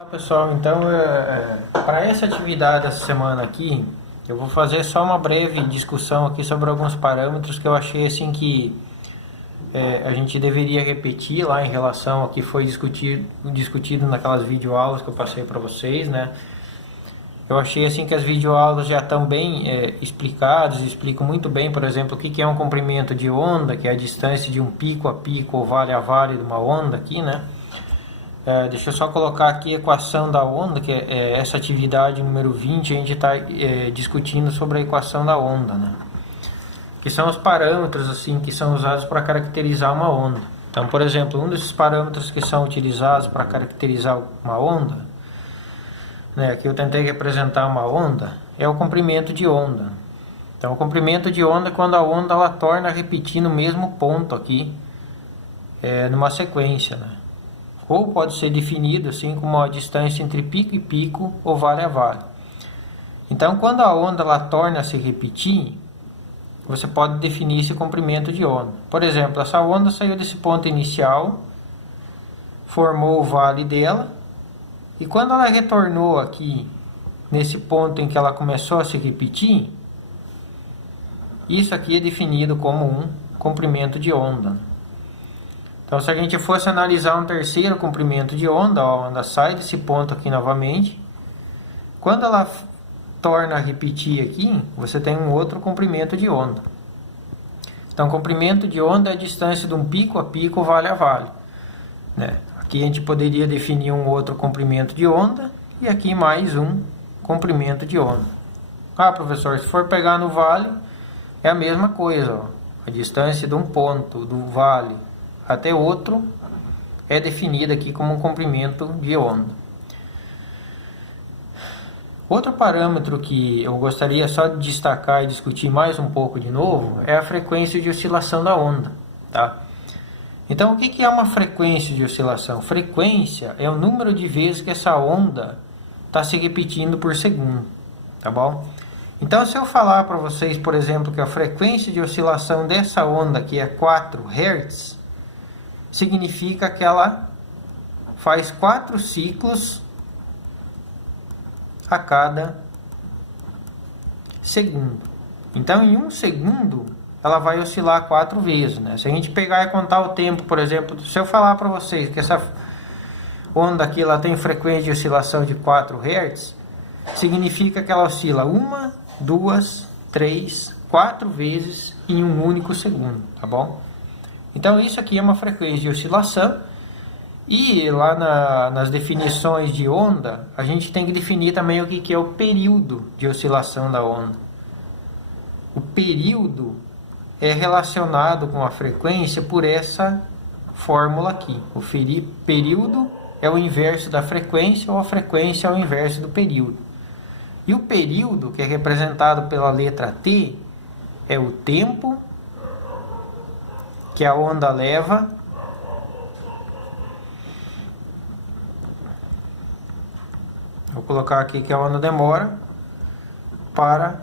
Olá, pessoal, então para essa atividade dessa semana aqui, eu vou fazer só uma breve discussão aqui sobre alguns parâmetros que eu achei assim que a gente deveria repetir lá em relação ao que foi discutido naquelas videoaulas que eu passei para vocês, né? Eu achei assim que as videoaulas já estão bem explicadas, explicam muito bem, por exemplo, o que é um comprimento de onda, que é a distância de um pico a pico ou vale a vale de uma onda aqui, né? Deixa eu só colocar aqui a equação da onda, que é essa atividade número 20, a gente está discutindo sobre a equação da onda, né? Que são os parâmetros assim, que são usados para caracterizar uma onda. Então, por exemplo, um desses parâmetros que são utilizados para caracterizar uma onda, né, aqui eu tentei representar uma onda, é o comprimento de onda. Então, o comprimento de onda é quando a onda ela torna a repetir no mesmo ponto aqui, numa sequência, né? Ou pode ser definido assim como a distância entre pico e pico ou vale a vale. Então, quando a onda ela torna a se repetir, você pode definir esse comprimento de onda. Por exemplo, essa onda saiu desse ponto inicial, formou o vale dela, e quando ela retornou aqui, nesse ponto em que ela começou a se repetir, isso aqui é definido como um comprimento de onda. Então, se a gente fosse analisar um terceiro comprimento de onda, a onda sai desse ponto aqui novamente. Quando ela torna a repetir aqui, você tem um outro comprimento de onda. Então, comprimento de onda é a distância de um pico a pico vale a vale, né? Aqui a gente poderia definir um outro comprimento de onda e aqui mais um comprimento de onda. Ah, professor, se for pegar no vale, é a mesma coisa, ó. A distância de um ponto do vale até outro é definida aqui como um comprimento de onda. Outro parâmetro que eu gostaria só de destacar e discutir mais um pouco de novo é a frequência de oscilação da onda, tá? Então, o que é uma frequência de oscilação? Frequência é o número de vezes que essa onda está se repetindo por segundo, tá bom? Então, se eu falar para vocês, por exemplo, que a frequência de oscilação dessa onda aqui é 4 Hz, significa que ela faz 4 ciclos a cada segundo. Então, em um segundo, ela vai oscilar 4 vezes, né? Se a gente pegar e contar o tempo, por exemplo, se eu falar para vocês que essa onda aqui ela tem frequência de oscilação de 4 Hz, significa que ela oscila 1, 2, 3, 4 vezes em um único segundo, tá bom? Então, isso aqui é uma frequência de oscilação. E lá nas definições de onda, a gente tem que definir também o que é o período de oscilação da onda. O período é relacionado com a frequência por essa fórmula aqui. O período é o inverso da frequência, ou a frequência é o inverso do período. E o período, que é representado pela letra T, é o tempo que a onda leva vou colocar aqui que a onda demora para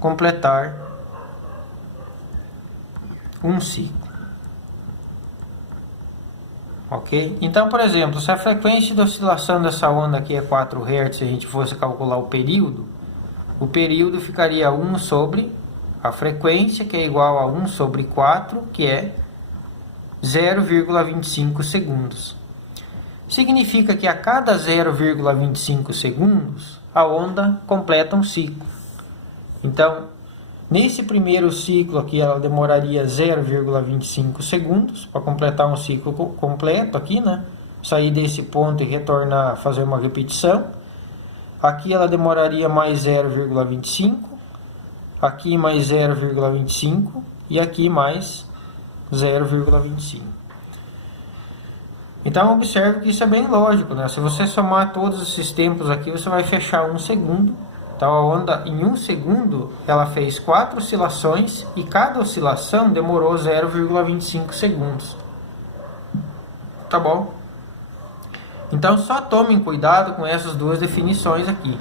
completar um ciclo. Ok? Então, por exemplo, se a frequência de oscilação dessa onda aqui é 4 Hz, se a gente fosse calcular o período ficaria 1 sobre a frequência, que é igual a 1 sobre 4, que é 0,25 segundos. Significa que a cada 0,25 segundos, a onda completa um ciclo. Então, nesse primeiro ciclo aqui, ela demoraria 0,25 segundos para completar um ciclo completo aqui, né? Sair desse ponto e retornar, fazer uma repetição. Aqui ela demoraria mais 0,25, aqui mais 0,25 e aqui mais 0,25. Então, observe que isso é bem lógico, né? Se você somar todos esses tempos aqui, você vai fechar 1 segundo. Então, a onda, em 1 segundo, ela fez 4 oscilações e cada oscilação demorou 0,25 segundos. Tá bom? Então, só tomem cuidado com essas duas definições aqui.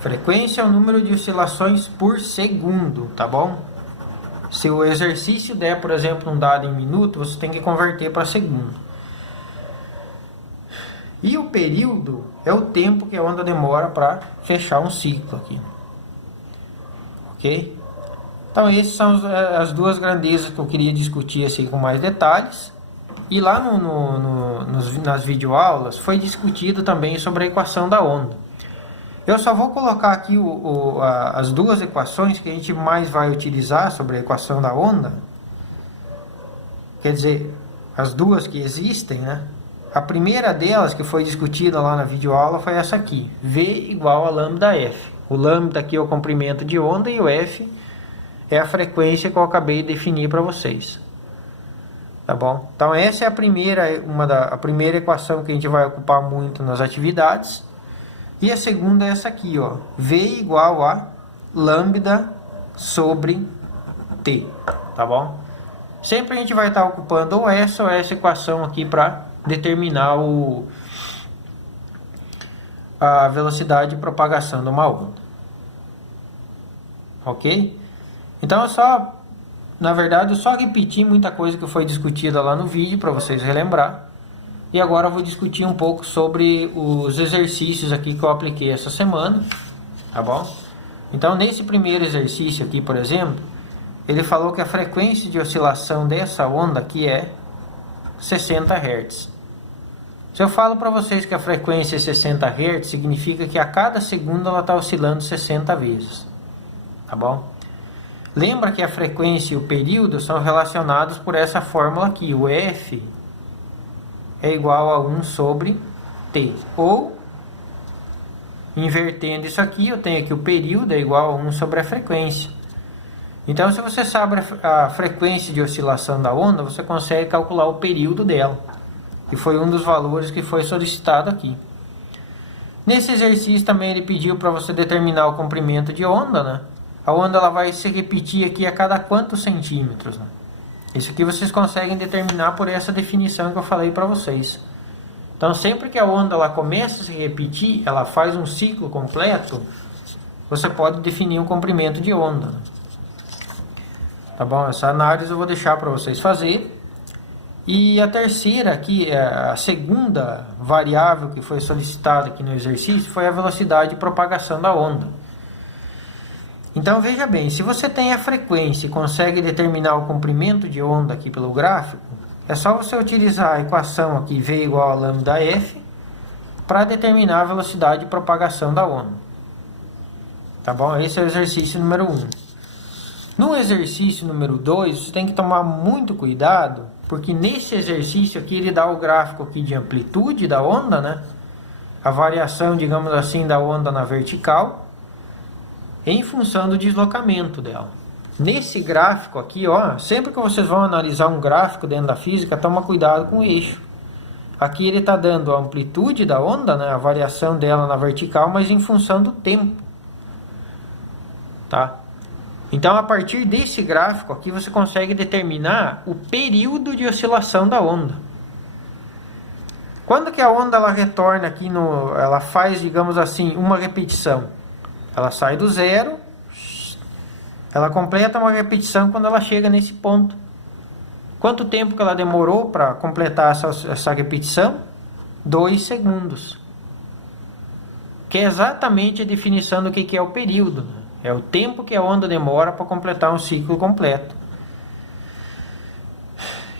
Frequência é o número de oscilações por segundo, tá bom? Se o exercício der, por exemplo, um dado em minuto, você tem que converter para segundo. E o período é o tempo que a onda demora para fechar um ciclo aqui. Ok? Então essas são as duas grandezas que eu queria discutir assim com mais detalhes. E lá nas videoaulas foi discutido também sobre a equação da onda. Eu só vou colocar aqui as duas equações que a gente mais vai utilizar sobre a equação da onda. Quer dizer, as duas que existem, né? A primeira delas que foi discutida lá na videoaula foi essa aqui. V igual a lambda F. O lambda aqui é o comprimento de onda e o F é a frequência que eu acabei de definir para vocês. Tá bom? Então essa é a primeira equação que a gente vai ocupar muito nas atividades. E a segunda é essa aqui, ó. V igual a lambda sobre T. Tá bom? Sempre a gente vai estar ocupando ou essa equação aqui para determinar a velocidade de propagação de uma onda. Ok? Então na verdade, eu só repeti muita coisa que foi discutida lá no vídeo para vocês relembrar. E agora eu vou discutir um pouco sobre os exercícios aqui que eu apliquei essa semana, tá bom? Então, nesse primeiro exercício aqui, por exemplo, ele falou que a frequência de oscilação dessa onda aqui é 60 Hz. Se eu falo para vocês que a frequência é 60 Hz, significa que a cada segundo ela está oscilando 60 vezes, tá bom? Lembra que a frequência e o período são relacionados por essa fórmula aqui. O F é igual a 1 sobre T. Ou, invertendo isso aqui, eu tenho aqui o período é igual a 1 sobre a frequência. Então, se você sabe a frequência de oscilação da onda, você consegue calcular o período dela. Que foi um dos valores que foi solicitado aqui. Nesse exercício também ele pediu para você determinar o comprimento de onda, né? A onda ela vai se repetir aqui a cada quantos centímetros, né? Isso aqui vocês conseguem determinar por essa definição que eu falei para vocês. Então, sempre que a onda ela começa a se repetir, ela faz um ciclo completo, você pode definir um comprimento de onda, né? Tá bom? Essa análise eu vou deixar para vocês fazerem. E a terceira aqui, a segunda variável que foi solicitada aqui no exercício foi a velocidade de propagação da onda. Então veja bem, se você tem a frequência e consegue determinar o comprimento de onda aqui pelo gráfico, é só você utilizar a equação aqui V igual a lambda F para determinar a velocidade de propagação da onda. Tá bom? Esse é o exercício número 1. No exercício número 2, você tem que tomar muito cuidado, porque nesse exercício aqui ele dá o gráfico aqui de amplitude da onda, né? A variação, digamos assim, da onda na vertical, em função do deslocamento dela. Nesse gráfico aqui, ó, sempre que vocês vão analisar um gráfico dentro da física, toma cuidado com o eixo. Aqui ele está dando a amplitude da onda, né, a variação dela na vertical, mas em função do tempo. Tá? Então, a partir desse gráfico aqui, você consegue determinar o período de oscilação da onda. Quando que a onda ela retorna aqui, ela faz, digamos assim, uma repetição? Ela sai do zero, ela completa uma repetição quando ela chega nesse ponto. Quanto tempo que ela demorou para completar essa repetição? 2 segundos. Que é exatamente a definição do que é o período. É o tempo que a onda demora para completar um ciclo completo.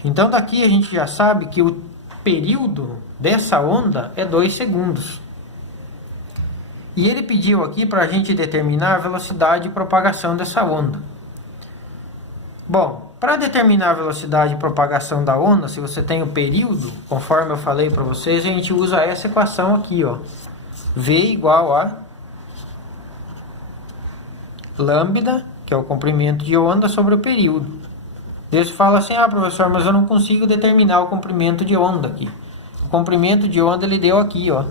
Então daqui a gente já sabe que o período dessa onda é 2 segundos. E ele pediu aqui para a gente determinar a velocidade de propagação dessa onda. Bom, para determinar a velocidade de propagação da onda, se você tem o período, conforme eu falei para vocês, a gente usa essa equação aqui, ó. V igual a lambda, que é o comprimento de onda, sobre o período. Eles falam assim, professor, mas eu não consigo determinar o comprimento de onda aqui. O comprimento de onda ele deu aqui, ó.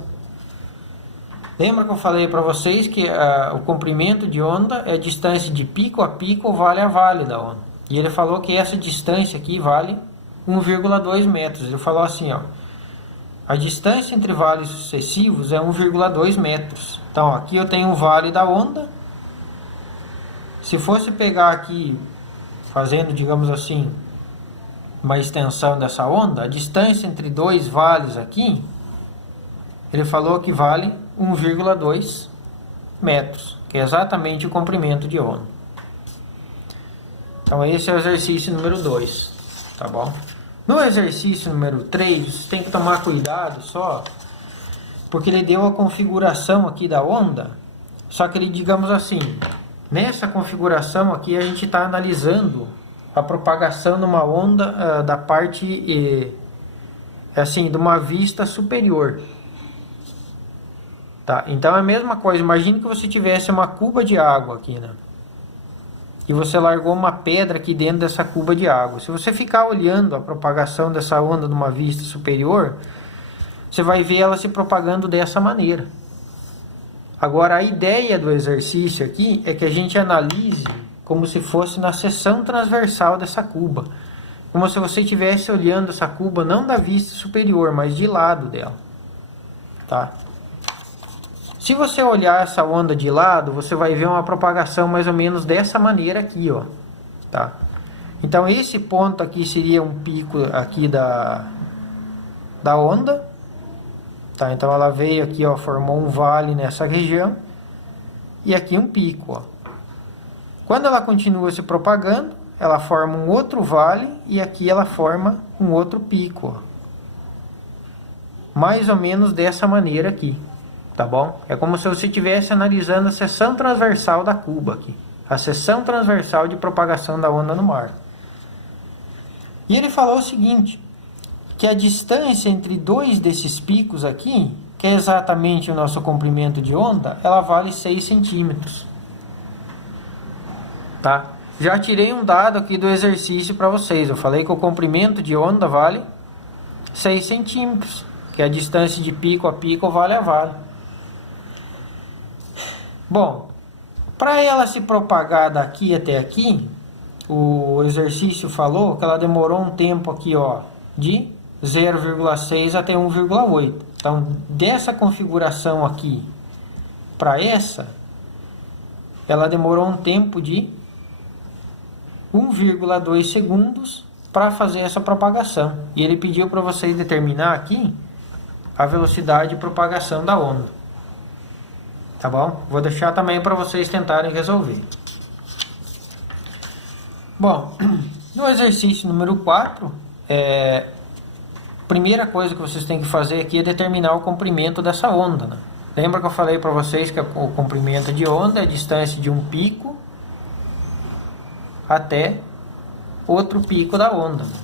Lembra que eu falei para vocês que o comprimento de onda é a distância de pico a pico, vale a vale da onda. E ele falou que essa distância aqui vale 1,2 metros. Ele falou assim, ó, a distância entre vales sucessivos é 1,2 metros. Então, aqui eu tenho um vale da onda. Se fosse pegar aqui, fazendo, digamos assim, uma extensão dessa onda, a distância entre dois vales aqui Ele falou que vale 1,2 metros, que é exatamente o comprimento de onda. Então esse é o exercício número 2, tá bom? No exercício número 3, você tem que tomar cuidado só, porque ele deu a configuração aqui da onda, só que ele, digamos assim, nessa configuração aqui a gente está analisando a propagação numa onda da parte, assim, de uma vista superior. Tá? Então é a mesma coisa, imagine que você tivesse uma cuba de água aqui, né? E você largou uma pedra aqui dentro dessa cuba de água. Se você ficar olhando a propagação dessa onda numa vista superior, você vai ver ela se propagando dessa maneira. Agora, a ideia do exercício aqui é que a gente analise como se fosse na seção transversal dessa cuba. Como se você estivesse olhando essa cuba não da vista superior, mas de lado dela. Tá? Se você olhar essa onda de lado, você vai ver uma propagação mais ou menos dessa maneira aqui, ó. Tá? Então, esse ponto aqui seria um pico aqui da onda. Tá? Então, ela veio aqui, ó, formou um vale nessa região. E aqui um pico, ó. Quando ela continua se propagando, ela forma um outro vale e aqui ela forma um outro pico, ó. Mais ou menos dessa maneira aqui. Tá bom? É como se você estivesse analisando a seção transversal da cuba aqui. A seção transversal de propagação da onda no mar. E ele falou o seguinte, que a distância entre dois desses picos aqui, que é exatamente o nosso comprimento de onda, ela vale 6 centímetros. Tá? Já tirei um dado aqui do exercício para vocês. Eu falei que o comprimento de onda vale 6 centímetros. Que a distância de pico a pico vale a vale. Bom, para ela se propagar daqui até aqui, o exercício falou que ela demorou um tempo aqui, ó, de 0,6 até 1,8. Então, dessa configuração aqui para essa, ela demorou um tempo de 1,2 segundos para fazer essa propagação. E ele pediu para vocês determinar aqui a velocidade de propagação da onda. Tá bom? Vou deixar também para vocês tentarem resolver. Bom, no exercício número 4, primeira coisa que vocês têm que fazer aqui é determinar o comprimento dessa onda, né? Lembra que eu falei para vocês que o comprimento de onda é a distância de um pico até outro pico da onda, né?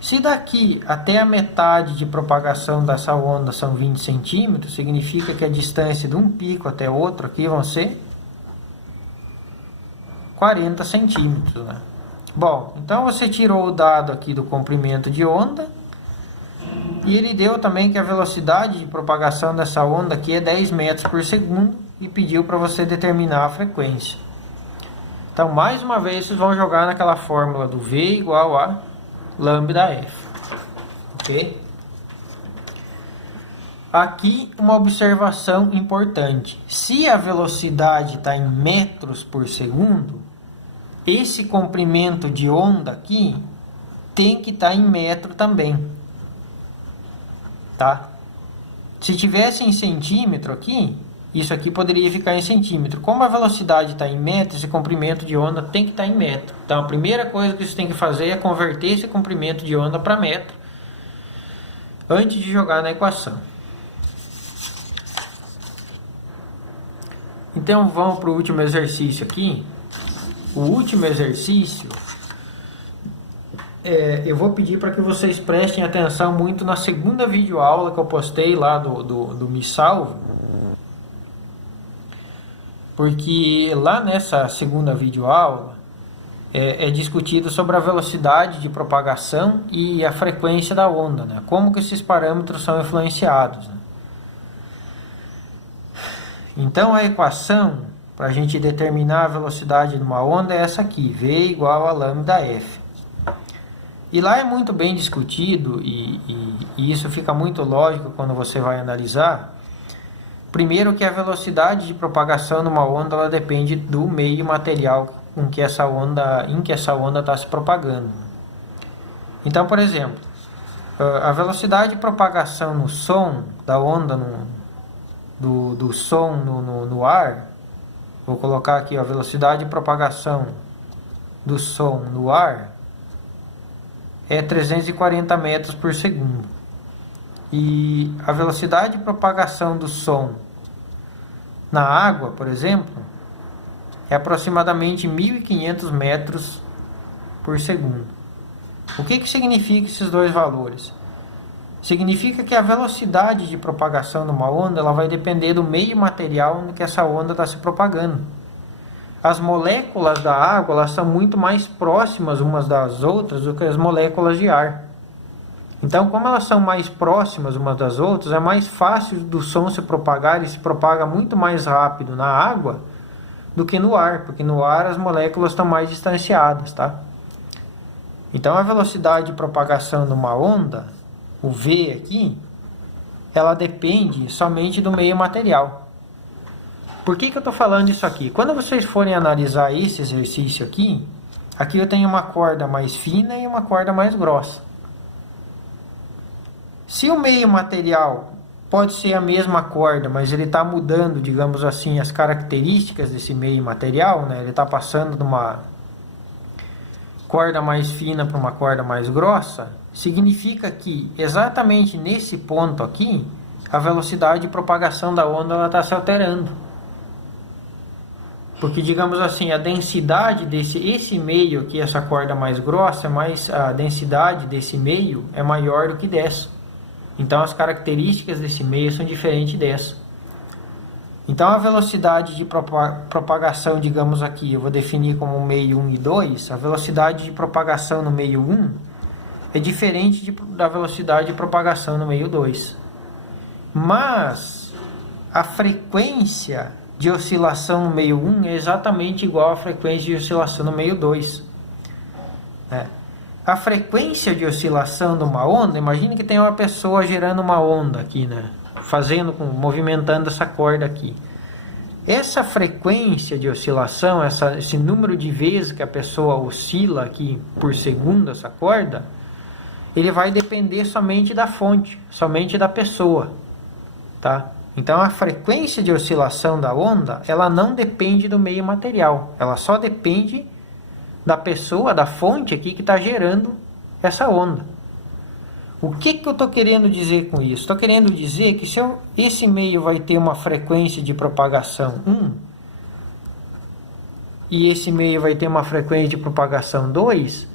Se daqui até a metade de propagação dessa onda são 20 centímetros, significa que a distância de um pico até outro aqui vão ser 40 centímetros, né? Bom, então você tirou o dado aqui do comprimento de onda e ele deu também que a velocidade de propagação dessa onda aqui é 10 metros por segundo e pediu para você determinar a frequência. Então, mais uma vez, vocês vão jogar naquela fórmula do V igual a lambda F, ok? Aqui uma observação importante, se a velocidade está em metros por segundo, esse comprimento de onda aqui tem que estar em metro também, tá? Se tivesse em centímetro aqui, isso aqui poderia ficar em centímetro. Como a velocidade está em metro, esse comprimento de onda tem que estar em metro. Então, a primeira coisa que você tem que fazer é converter esse comprimento de onda para metro antes de jogar na equação. Então, vamos para o último exercício aqui. O último exercício, eu vou pedir para que vocês prestem atenção muito na segunda videoaula que eu postei lá do Me Salvo. Porque lá nessa segunda videoaula é discutido sobre a velocidade de propagação e a frequência da onda, né? Como que esses parâmetros são influenciados, né? Então a equação para a gente determinar a velocidade de uma onda é essa aqui, V igual a lambda F. E lá é muito bem discutido e isso fica muito lógico quando você vai analisar. Primeiro que a velocidade de propagação numa onda ela depende do meio material em que essa onda está se propagando. Então, por exemplo, A velocidade de propagação no som, da onda do som no ar, vou colocar aqui a velocidade de propagação do som no ar é 340 metros por segundo. E a velocidade de propagação do som na água, por exemplo, é aproximadamente 1.500 metros por segundo. O que significa esses dois valores? Significa que a velocidade de propagação de uma onda ela vai depender do meio material no que essa onda está se propagando. As moléculas da água elas são muito mais próximas umas das outras do que as moléculas de ar. Então, como elas são mais próximas umas das outras, é mais fácil do som se propagar e se propaga muito mais rápido na água do que no ar, porque no ar as moléculas estão mais distanciadas, tá? Então, a velocidade de propagação de uma onda, o V aqui, ela depende somente do meio material. Por que eu estou falando isso aqui? Quando vocês forem analisar esse exercício aqui eu tenho uma corda mais fina e uma corda mais grossa. Se o meio material pode ser a mesma corda, mas ele está mudando, digamos assim, as características desse meio material, né? Ele está passando de uma corda mais fina para uma corda mais grossa, significa que exatamente nesse ponto aqui, a velocidade de propagação da onda está se alterando. Porque, digamos assim, a densidade esse meio aqui, essa corda mais grossa, a densidade desse meio é maior do que dessa. Então, as características desse meio são diferentes dessa. Então, a velocidade de propagação, digamos aqui, eu vou definir como meio 1 e 2, a velocidade de propagação no meio 1 é diferente da velocidade de propagação no meio 2. Mas a frequência de oscilação no meio 1 é exatamente igual à frequência de oscilação no meio 2. A frequência de oscilação de uma onda, imagine que tem uma pessoa gerando uma onda aqui, né? Movimentando essa corda aqui. Essa frequência de oscilação, esse número de vezes que a pessoa oscila aqui por segundo essa corda, ele vai depender somente da fonte, somente da pessoa, tá? Então a frequência de oscilação da onda, ela não depende do meio material, ela só depende da pessoa, da fonte aqui que está gerando essa onda. O que eu estou querendo dizer com isso? Estou querendo dizer que se esse meio vai ter uma frequência de propagação 1 e esse meio vai ter uma frequência de propagação 2,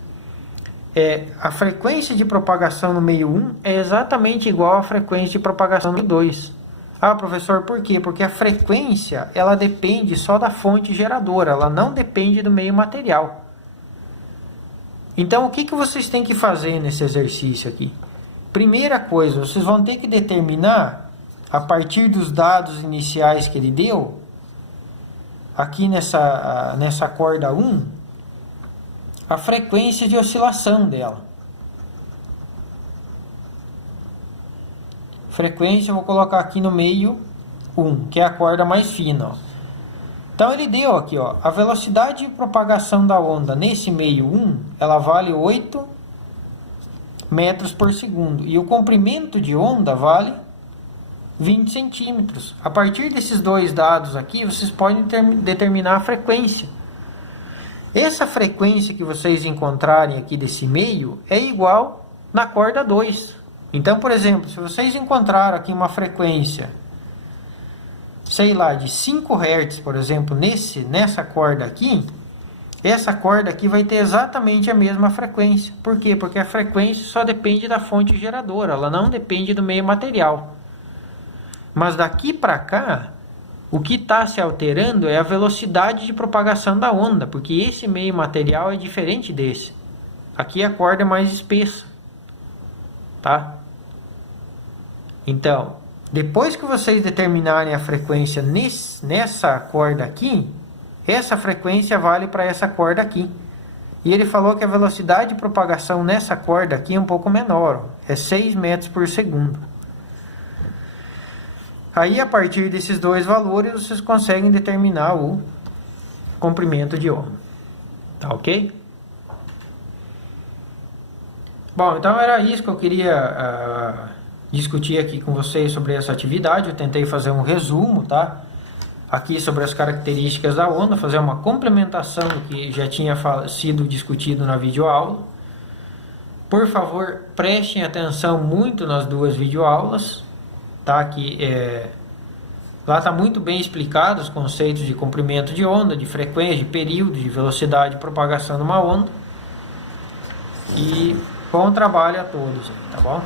a frequência de propagação no meio 1 é exatamente igual à frequência de propagação no meio 2. Ah, professor, por quê? Porque a frequência ela depende só da fonte geradora, ela não depende do meio material. Então, o que vocês têm que fazer nesse exercício aqui? Primeira coisa, vocês vão ter que determinar, a partir dos dados iniciais que ele deu, aqui nessa corda 1, a frequência de oscilação dela. Frequência eu vou colocar aqui no meio 1, que é a corda mais fina. Então ele deu aqui, a velocidade de propagação da onda nesse meio 1, ela vale 8 metros por segundo. E o comprimento de onda vale 20 centímetros. A partir desses dois dados aqui, vocês podem determinar a frequência. Essa frequência que vocês encontrarem aqui desse meio é igual na corda 2. Então, por exemplo, se vocês encontraram aqui uma frequência, sei lá, de 5 Hz, por exemplo, nessa corda aqui, essa corda aqui vai ter exatamente a mesma frequência. Por quê? Porque a frequência só depende da fonte geradora, ela não depende do meio material. Mas daqui para cá, o que está se alterando é a velocidade de propagação da onda, porque esse meio material é diferente desse. Aqui a corda é mais espessa, tá? Então, depois que vocês determinarem a frequência nessa corda aqui, essa frequência vale para essa corda aqui. E ele falou que a velocidade de propagação nessa corda aqui é um pouco menor, é 6 metros por segundo. Aí, a partir desses dois valores, vocês conseguem determinar o comprimento de onda. Tá ok? Bom, então era isso que eu queria discutir aqui com vocês sobre essa atividade. Eu tentei fazer um resumo, tá? Aqui sobre as características da onda, fazer uma complementação do que já tinha sido discutido na videoaula. Por favor, prestem atenção muito nas duas videoaulas, tá? Lá está muito bem explicado os conceitos de comprimento de onda, de frequência, de período, de velocidade de propagação de uma onda. E bom trabalho a todos, tá bom?